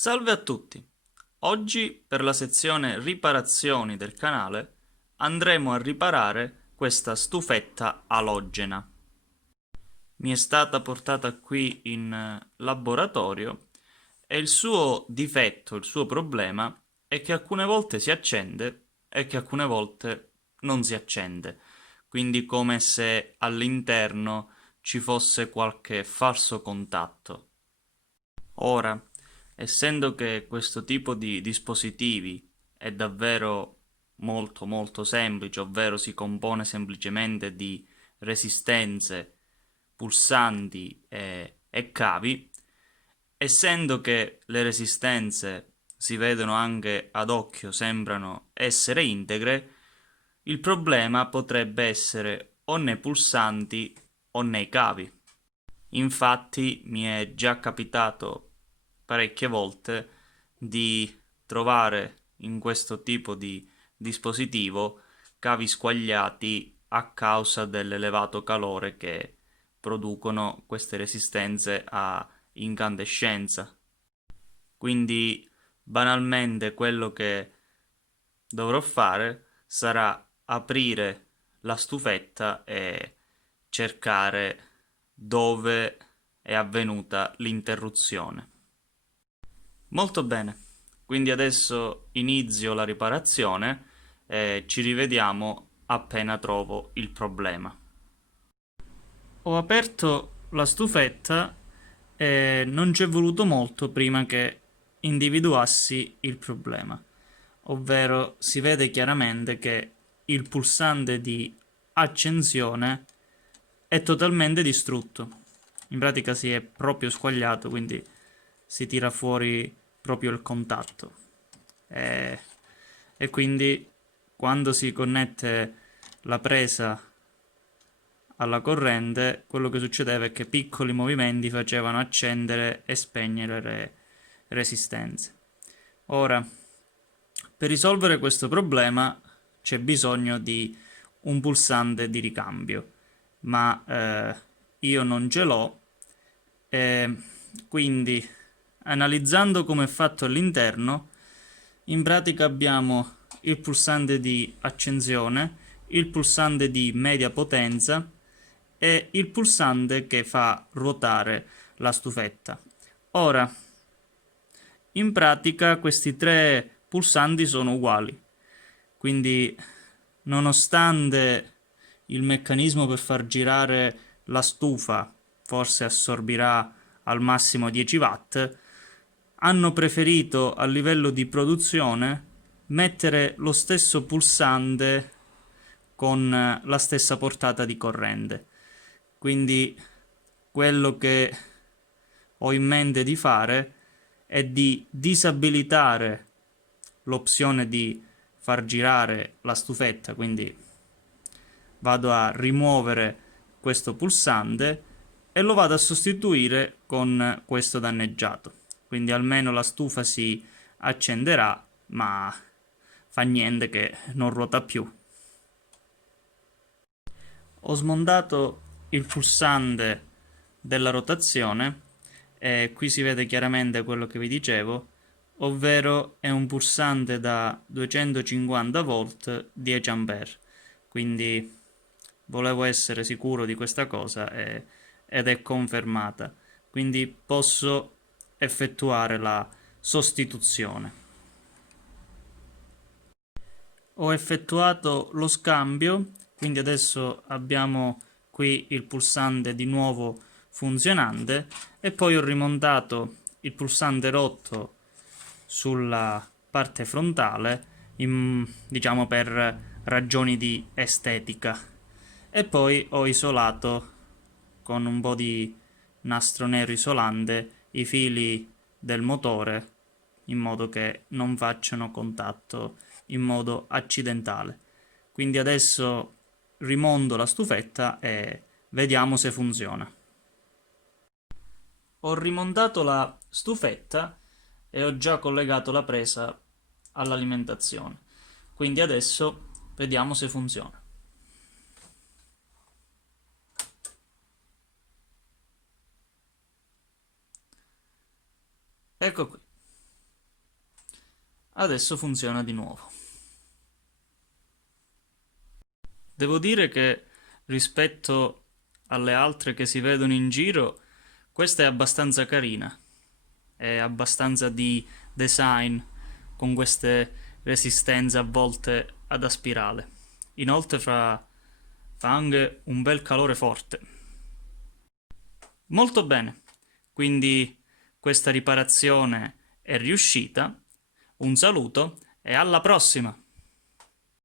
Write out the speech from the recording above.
Salve a tutti! Oggi per la sezione riparazioni del canale andremo a riparare questa stufetta alogena. Mi è stata portata qui in laboratorio e il suo difetto, il suo problema è che alcune volte si accende e che alcune volte non si accende, quindi come se all'interno ci fosse qualche falso contatto. Ora, essendo che questo tipo di dispositivi è davvero molto semplice, ovvero si compone semplicemente di resistenze, pulsanti e cavi, essendo che le resistenze si vedono anche ad occhio, sembrano essere integre, il problema potrebbe essere o nei pulsanti o nei cavi. Infatti mi è già capitato parecchie volte di trovare in questo tipo di dispositivo cavi squagliati a causa dell'elevato calore che producono queste resistenze a incandescenza. Quindi banalmente quello che dovrò fare sarà aprire la stufetta e cercare dove è avvenuta l'interruzione. Molto bene, quindi adesso inizio la riparazione e ci rivediamo appena trovo il problema. Ho aperto la stufetta e non ci è voluto molto prima che individuassi il problema, ovvero si vede chiaramente che il pulsante di accensione è totalmente distrutto. In pratica si è proprio squagliato, quindi si tira fuori proprio il contatto. E, e quindi quando si connette la presa alla corrente, quello che succedeva è che piccoli movimenti facevano accendere e spegnere le resistenze. Ora, per risolvere questo problema c'è bisogno di un pulsante di ricambio, ma io non ce l'ho, e quindi analizzando come è fatto all'interno, in pratica abbiamo il pulsante di accensione, il pulsante di media potenza e il pulsante che fa ruotare la stufetta. Ora, in pratica questi tre pulsanti sono uguali, quindi nonostante il meccanismo per far girare la stufa forse assorbirà al massimo 10 watt, hanno preferito a livello di produzione mettere lo stesso pulsante con la stessa portata di corrente. Quindi quello che ho in mente di fare è di disabilitare l'opzione di far girare la stufetta, quindi vado a rimuovere questo pulsante e lo vado a sostituire con questo danneggiato. Quindi almeno la stufa si accenderà, ma fa niente che non ruota più. Ho smontato il pulsante della rotazione e qui si vede chiaramente quello che vi dicevo, ovvero è un pulsante da 250 volt 10 A. Quindi volevo essere sicuro di questa cosa ed è confermata. Quindi posso effettuare la sostituzione. Ho effettuato lo scambio, quindi adesso abbiamo qui il pulsante di nuovo funzionante e poi ho rimontato il pulsante rotto sulla parte frontale, diciamo per ragioni di estetica, e poi ho isolato con un po' di nastro nero isolante i fili del motore in modo che non facciano contatto in modo accidentale. Quindi adesso rimonto la stufetta e vediamo se funziona. Ho rimontato la stufetta e ho già collegato la presa all'alimentazione. Quindi adesso vediamo se funziona. Ecco qui. Adesso funziona di nuovo. Devo dire che rispetto alle altre che si vedono in giro, questa è abbastanza carina. È abbastanza di design, con queste resistenze a volte ad aspirale. Inoltre fa anche un bel calore forte. Molto bene, quindi questa riparazione è riuscita. Un saluto e alla prossima!